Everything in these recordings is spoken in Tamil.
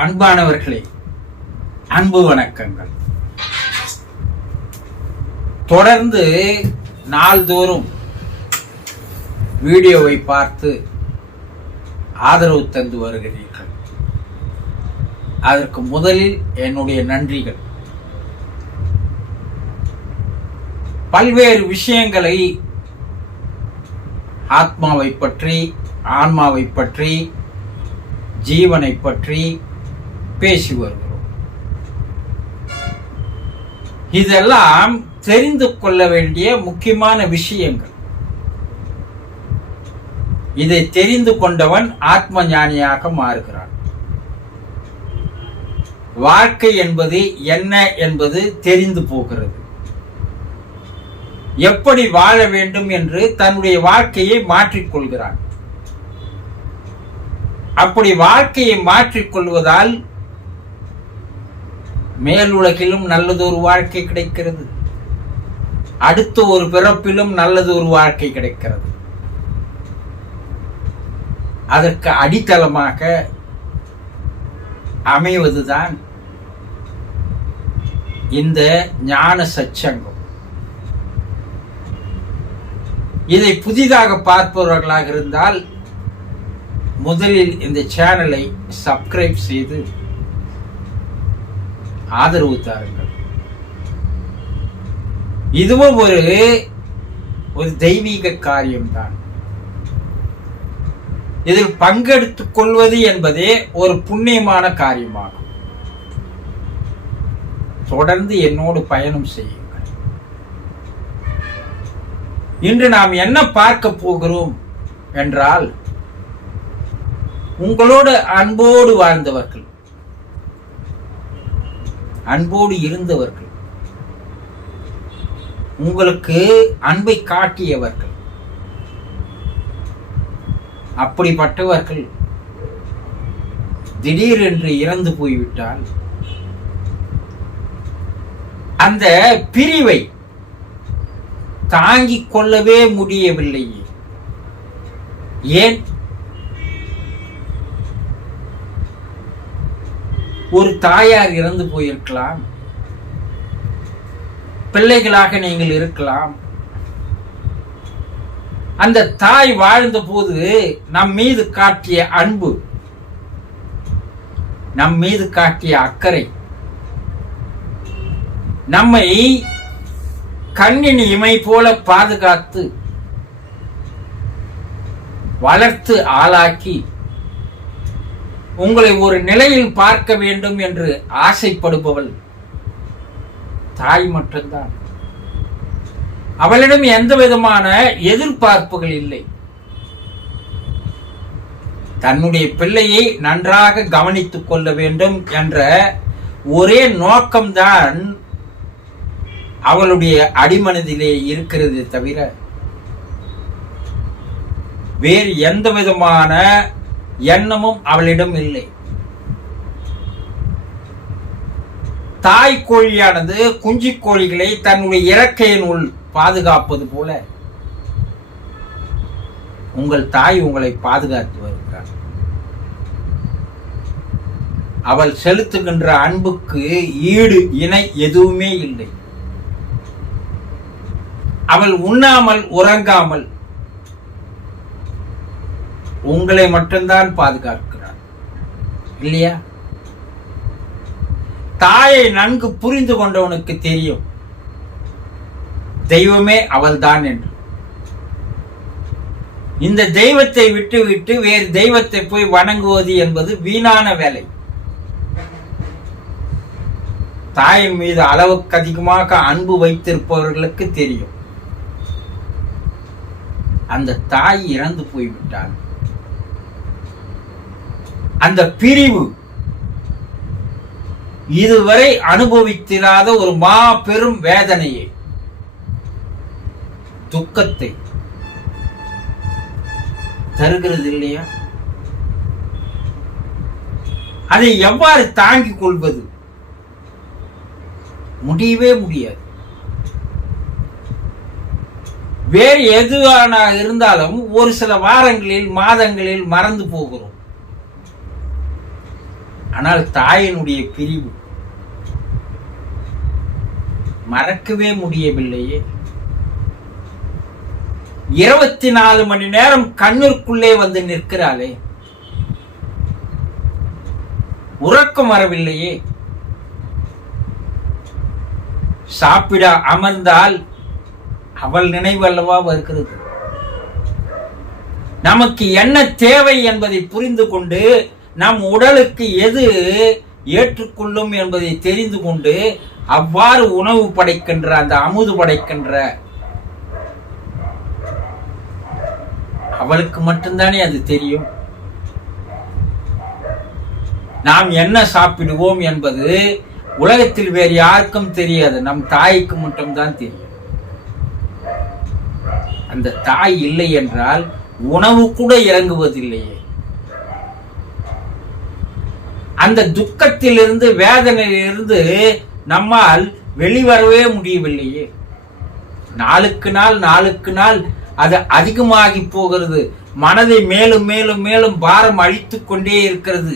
அன்பானவர்களே, அன்பு வணக்கங்கள். தொடர்ந்து நாள்தோறும் வீடியோவை பார்த்து ஆதரவு தந்து வருகிறீர்கள். அதற்கு முதலில் என்னுடைய நன்றிகள். பல்வேறு விஷயங்களை ஆத்மாவை பற்றி, ஆன்மாவை பற்றி, ஜீவனை பற்றி பேசி வருகிறோம். இதெல்லாம் தெரிந்து கொள்ள வேண்டிய முக்கியமான விஷயங்கள். இதை தெரிந்து கொண்டவன் ஆத்ம ஞானியாக மாறுகிறான். வாழ்க்கை என்பது என்ன என்பது தெரிந்து போகிறது. எப்படி வாழ வேண்டும் என்று தன்னுடைய வாழ்க்கையை மாற்றிக்கொள்கிறான். அப்படி வாழ்க்கையை மாற்றிக்கொள்வதால் மேலுலகிலும் நல்லதொரு வாழ்க்கை கிடைக்கிறது, அடுத்த ஒரு பிறப்பிலும் நல்லதொரு வாழ்க்கை கிடைக்கிறது. அதற்கு அடித்தளமாக அமைவதுதான் இந்த ஞான சச்சங்கம். இதை புதிதாக பார்ப்பவர்களாக இருந்தால் முதலில் இந்த சேனலை சப்ஸ்கிரைப் செய்து ஆதரவு தாருங்கள். இதுவும் ஒரு தெய்வீக காரியம்தான். இதில் பங்கெடுத்துக் கொள்வது என்பதே ஒரு புண்ணியமான காரியமாகும். தொடர்ந்து என்னோடு பயணம் செய்யுங்கள். இன்று நாம் என்ன பார்க்க போகிறோம் என்றால், உங்களோடு அன்போடு வாழ்ந்தவர்கள், அன்போடு இருந்தவர்கள், உங்களுக்கு அன்பை காட்டியவர்கள், அப்படிப்பட்டவர்கள் திடீரென்று இறந்து போய்விட்டால் அந்த பிரிவை தாங்கிக் கொள்ளவே முடியவில்லையே. ஏன்? ஒரு தாயார் இறந்து போயிருக்கலாம், பிள்ளைகளாக நீங்கள் இருக்கலாம். அந்த தாய் வாழ்ந்த போது நம் மீது காட்டிய அன்பு, நம் மீது காட்டிய அக்கறை, நம்மை கண்ணின் இமை போல பாதுகாத்து வளர்த்து ஆளாக்கி உங்களை ஒரு நிலையில் பார்க்க வேண்டும் என்று ஆசைப்படுபவள் தாய் மட்டும்தான். அவளிடம் எந்த விதமான எதிர்பார்ப்புகள் இல்லை. தன்னுடைய பிள்ளையை நன்றாக கவனித்துக் கொள்ள வேண்டும் என்ற ஒரே நோக்கம்தான் அவளுடைய அடிமனதிலே இருக்கிறது தவிர வேறு எந்த விதமான எண்ணமும் அவளிடம் இல்லை. தாய் கோழியானது குஞ்சு கோழிகளை தன்னுடைய இறக்கையின் உள் பாதுகாப்பது போல உங்கள் தாய் உங்களை பாதுகாத்து வருகிறார். அவள் செலுத்துகின்ற அன்புக்கு ஈடு இணை எதுவுமே இல்லை. அவள் உண்ணாமல் உறங்காமல் உங்களை மட்டும்தான் பாதுகாக்கிறார், இல்லையா? தாயை நன்கு புரிந்து கொண்டவனுக்கு தெரியும் தெய்வமே அவள்தான் என்று. இந்த தெய்வத்தை விட்டு வேறு தெய்வத்தை போய் வணங்குவது என்பது வீணான வேலை. தாயின் மீது அளவுக்கு அதிகமாக அன்பு வைத்திருப்பவர்களுக்கு தெரியும். அந்த தாய் இறந்து போய்விட்டாள். அந்த பிரிவு இதுவரை அனுபவித்திராத ஒரு மாபெரும் வேதனையை, துக்கத்தை தருகிறது, இல்லையா? அதை எவ்வாறு தாங்கிக் கொள்வது? முடியவே முடியாது. வேறு எதுவான இருந்தாலும் ஒரு சில வாரங்களில் மாதங்களில் மறந்து போகிறோம். ஆனால் தாயினுடைய பிரிவு மறக்கவே முடியவில்லையே. 24 மணி நேரம் கண்ணிற்குள்ளே வந்து நிற்கிறாளே, உறக்கம் வரவில்லையே. சாப்பிட அமர்ந்தால் அவள் நினைவு அல்லவா வருகிறது. நமக்கு என்ன தேவை என்பதை புரிந்து கொண்டு நம் உடலுக்கு எது ஏற்றுக்கொள்ளும் என்பதை தெரிந்து கொண்டு அவ்வாறு உணவு படைக்கின்ற அந்த அமுது படைக்கின்ற அவளுக்கு மட்டும்தானே அது தெரியும். நாம் என்ன சாப்பிடுவோம் என்பது உலகத்தில் வேறு யாருக்கும் தெரியாது, நம் தாய்க்கு மட்டும்தான் தெரியும். அந்த தாய் இல்லை என்றால் உணவு கூட இறங்குவதில்லையே. அந்த துக்கத்திலிருந்து வேதனையிலிருந்து நம்மால் வெளிவரவே முடியவில்லையே. நாளுக்கு நாள் அது அதிகமாகி போகிறது. மனதை மேலும் மேலும் மேலும் பாரம் அழித்துக் கொண்டே இருக்கிறது.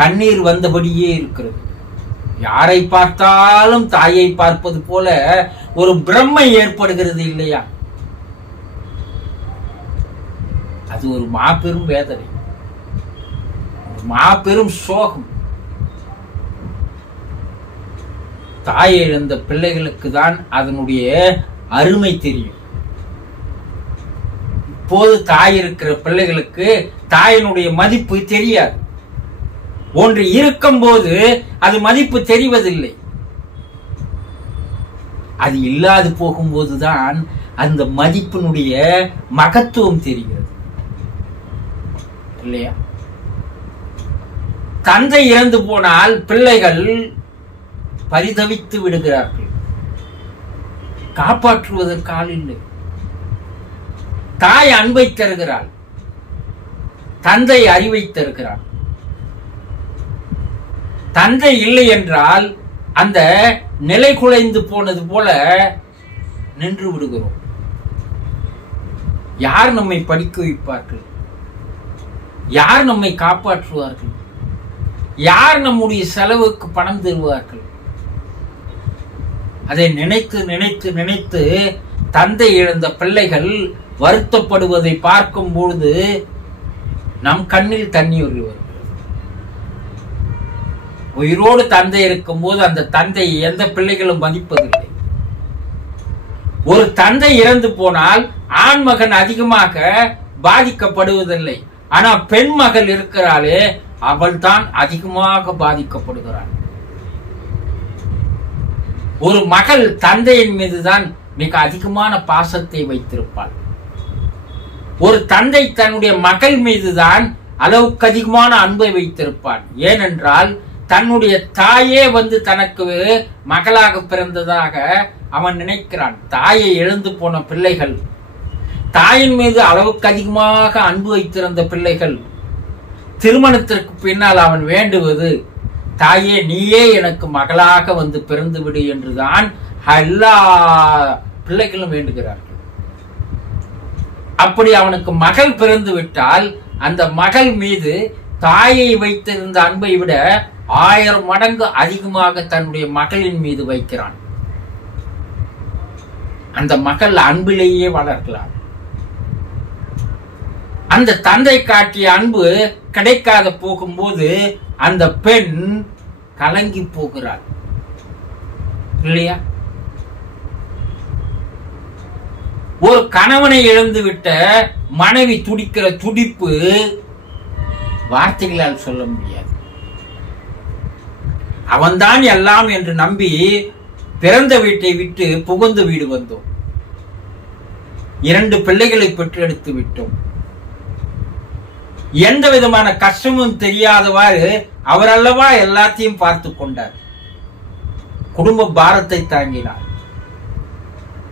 கண்ணீர் வந்தபடியே இருக்கிறது. யாரை பார்த்தாலும் தாயை பார்ப்பது போல ஒரு பிரம்மை ஏற்படுகிறது இல்லையா? அது ஒரு மாபெரும் வேதனை, மாபெரும் சோகம். தாயை இழந்த பிள்ளைகளுக்கு தான் அதனுடைய அருமை தெரியும். இப்போது தாய் இருக்கிற பிள்ளைகளுக்கு தாயினுடைய மதிப்பு தெரியாது. ஒன்று இருக்கும் போது அது மதிப்பு தெரிவதில்லை. அது இல்லாது போகும்போதுதான் அந்த மதிப்பினுடைய மகத்துவம் தெரிகிறது இல்லையா? தந்தை இறந்து போனால் பிள்ளைகள் பரிதவித்து விடுகிறார்கள். காப்பாற்றுவதற்கு ஆள் இல்லை. தாய் அன்பை தருகிறாள், தந்தை அறிவை தருகிறான். தந்தை இல்லை என்றால் அந்த நிலை குலைந்து போனது போல நின்று விடுகிறோம். யார் நம்மை படிக்க வைப்பார்கள்? யார் நம்மை காப்பாற்றுவார்கள்? யார் நம்முடைய செலவுக்கு பணம் தருவார்கள்? அதை நினைத்து நினைத்து நினைத்து தந்தை இழந்த பிள்ளைகள் வருத்தப்படுவதை பார்க்கும் பொழுது நம் கண்ணில் தண்ணீர் வருகிறது. உயிரோடு தந்தை இருக்கும் போது அந்த தந்தை எந்த பிள்ளைகளும் மதிப்பதில்லை. ஒரு தந்தை இறந்து போனால் ஆண் மகன் அதிகமாக பாதிக்கப்படுவதில்லை. ஆனா பெண் மகள் இருக்கிறாளே, அவள் தான் அதிகமாக பாதிக்கப்படுகிறாள். ஒரு மகள் தந்தையின் மீதுதான் மிக அதிகமான பாசத்தை வைத்திருப்பாள். ஒரு தந்தை தன்னுடைய மகள் மீதுதான் அளவுக்கு அதிகமான அன்பை வைத்திருப்பான். ஏனென்றால் தன்னுடைய தாயே வந்து தனக்கு மகளாக பிறந்ததாக அவன் நினைக்கிறான். தாயை இழந்து போன பிள்ளைகள், தாயின் மீது அளவுக்கு அதிகமாக அன்பு வைத்திருந்த பிள்ளைகள், திருமணத்திற்கு பின்னால் அவன் வேண்டுவது, தாயே நீயே எனக்கு மகளாக வந்து பிறந்து விடு என்றுதான் எல்லா பிள்ளைகளும் வேண்டுகிறார்கள். அப்படி அவனுக்கு மகள் பிறந்து விட்டால் அந்த மகள் மீது தாயை வைத்திருந்த அன்பை விட 1000 மடங்கு அதிகமாக தன்னுடைய மகளின் மீது வைக்கிறான். அந்த மகள் அன்பிலேயே வளர்க்கலாம். அந்த தந்தை காட்டிய அன்பு கிடைக்காத போகும்போது அந்த பெண் கலங்கி போகிறாள் இல்லையா? ஒரு கணவனை இழந்துவிட்ட மனைவி துடிக்கிற துடிப்பு வார்த்தைகளால் சொல்ல முடியாது. அவன்தான் எல்லாம் என்று நம்பி பிறந்த வீட்டை விட்டு புகுந்த வீடு வந்தோம். 2 பிள்ளைகளை பெற்றெடுத்து விட்டோம். எந்த விதமான கஷ்டமும் தெரியாதவாறு அவர் அல்லவா எல்லாத்தையும் பார்த்து கொண்டார். குடும்ப பாரத்தை தாங்கினார்.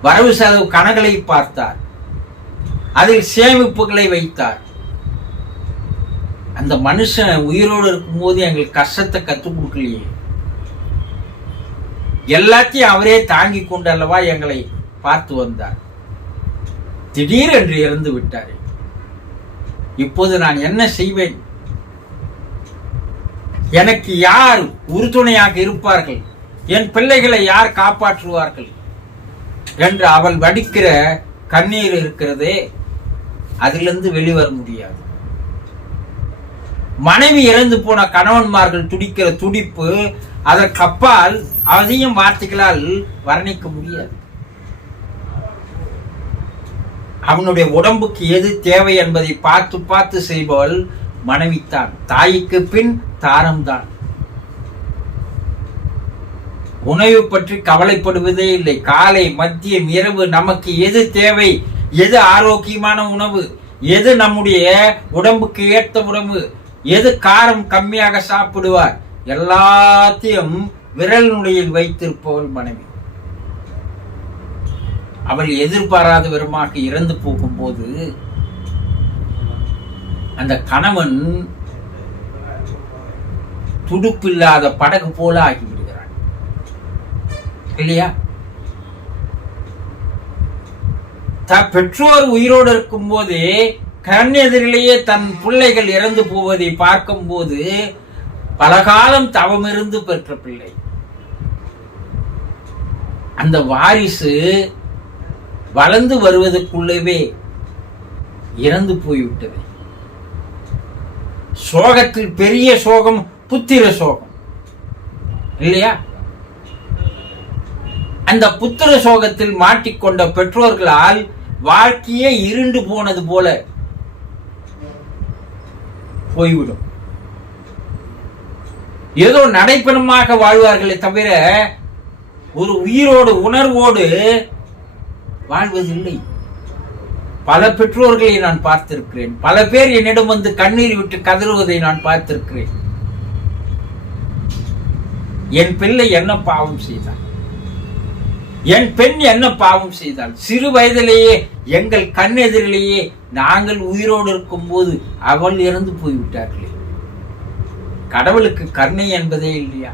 வரவு செலவு கணக்குகளை பார்த்தார். அதில் சேமிப்புகளை வைத்தார். அந்த மனுஷன் உயிரோடு இருக்கும் போது எங்களுக்கு கஷ்டத்தை கற்றுக் கொடுக்கலையே. எல்லாத்தையும் அவரே தாங்கி கொண்டு அல்லவா எங்களை பார்த்து வந்தார். திடீரென்று இறந்து விட்டார். இப்போது நான் என்ன செய்வேன்? எனக்கு யார் உறுதுணையாக இருப்பார்கள், என் பிள்ளைகளை யார் காப்பாற்றுவார்கள் என்று அவள் வடிக்கிற கண்ணீர் இருக்கிறதே, அதிலிருந்து வெளிவர முடியாது. மனைவி இறந்து போன கணவன்மார்கள் துடிக்கிற துடிப்பு, அதற்கப்பால் அதையும் வார்த்தைகளால் வர்ணிக்க முடியாது. அவனுடைய உடம்புக்கு எது தேவை என்பதை பார்த்து பார்த்து செய்பவள் மனைவித்தான். தாய்க்கு பின் தாரம்தான். உணவு பற்றி கவலைப்படுவதே இல்லை. காலை, மதியம், இரவு நமக்கு எது தேவை, எது ஆரோக்கியமான உணவு, எது நம்முடைய உடம்புக்கு ஏற்ற உணவு, எது காரம் கம்மியாக சாப்பிடுவார், எல்லாத்தையும் விரல் நுனியில் வைத்திருப்பவள் மனைவி. அவள் எதிர்பாராத விதமாக இறந்து போகும்போது அந்த கணவன் துடுப்பில்லாத படகு போல ஆகிவிடுகிறான் இல்லையா? பெற்றோர் உயிரோடு இருக்கும் போதே கண் எதிரிலேயே தன் பிள்ளைகள் இறந்து போவதை பார்க்கும் போது பலகாலம் தவமிருந்து பெற்ற பிள்ளை, அந்த வாரிசு வளர்ந்து வருவதற்குள்ளவே இறந்து போய்விட்டது. சோகத்தில் பெரிய சோகம் புத்திர சோகம் இல்லையா? அந்த புத்திர சோகத்தில் மாட்டிக்கொண்ட பெற்றோர்களால் வாழ்க்கையே இருண்டு போனது போல போய்விடும். ஏதோ நடைப்பெணமாக வாழ்வார்களே தவிர ஒரு உயிரோடு உணர்வோடு வாழ்வதில்லை. பல பெற்றோர்களை நான் பார்த்திருக்கிறேன். பல பேர் என்னிடம் வந்து கண்ணீர் விட்டு கதறுவதை நான் பார்த்திருக்கிறேன். என் பிள்ளை என்ன பாவம் செய்தார், என் பெண் என்ன பாவம் செய்தாள், சிறு வயதிலேயே எங்கள் கண்ணெதிரிலேயே நாங்கள் உயிரோடு இருக்கும் போது அவள் இறந்து போய்விட்டார்களே. கடவுளுக்கு கருணை என்பதே இல்லையா?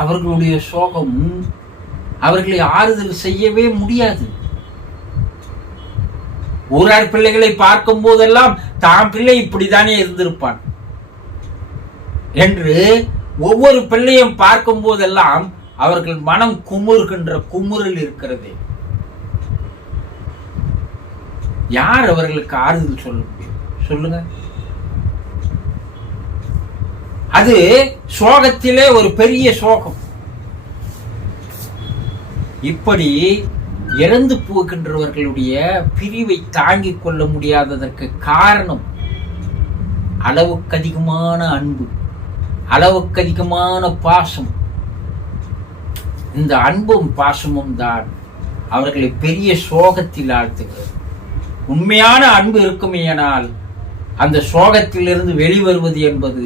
அவர்களுடைய சோகம் அவர்களை ஆறுதல் செய்யவே முடியாது. ஊரார் பிள்ளைகளை பார்க்கும் போதெல்லாம் தான் பிள்ளை இப்படித்தானே இருந்திருப்பான் என்று ஒவ்வொரு பிள்ளையும் பார்க்கும் போதெல்லாம் அவர்கள் மனம் குமுறுகின்ற குமுறல் இருக்கிறது. யார் அவர்களுக்கு ஆறுதல் சொல்ல முடியும்? சொல்லுங்க. அது சோகத்திலே ஒரு பெரிய சோகம். இப்படி இறந்து போகின்றவர்களுடைய பிரிவை தாங்கிக் கொள்ள முடியாததற்கு காரணம் அளவுக்கு அதிகமான அன்பு, அளவுக்கு அதிகமான பாசம். இந்த அன்பும் பாசமும் தான் அவர்களை பெரிய சோகத்தில் ஆழ்த்துகிறது. உண்மையான அன்பு இருக்குமேயானால் அந்த சோகத்திலிருந்து வெளிவருவது என்பது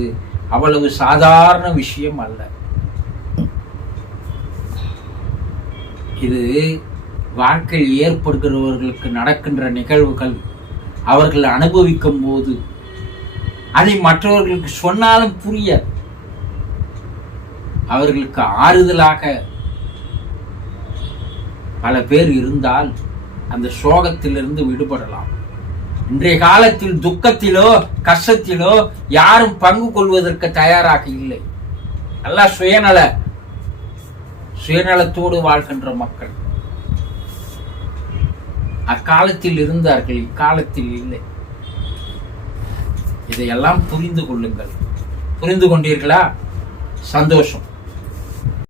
அவ்வளவு சாதாரண விஷயம் அல்ல. இது வாழ்க்கையில் ஏற்படுகிறவர்களுக்கு நடக்கின்ற நிகழ்வுகள். அவர்கள் அனுபவிக்கும் போது அதை மற்றவர்களுக்கு சொன்னாலும் புரியாது. அவர்களுக்கு ஆறுதலாக பல பேர் இருந்தால் அந்த சோகத்திலிருந்து விடுபடலாம். இன்றைய காலத்தில் துக்கத்திலோ கஷ்டத்திலோ யாரும் பங்கு கொள்வதற்கு தயாராக இல்லை. எல்லாம் சுயநலத்தோடு வாழ்கின்ற மக்கள். அக்காலத்தில் இருந்தார்கள், இக்காலத்தில் இல்லை. இதையெல்லாம் புரிந்து கொள்ளுங்கள். புரிந்து கொண்டீர்களா? சந்தோஷம்.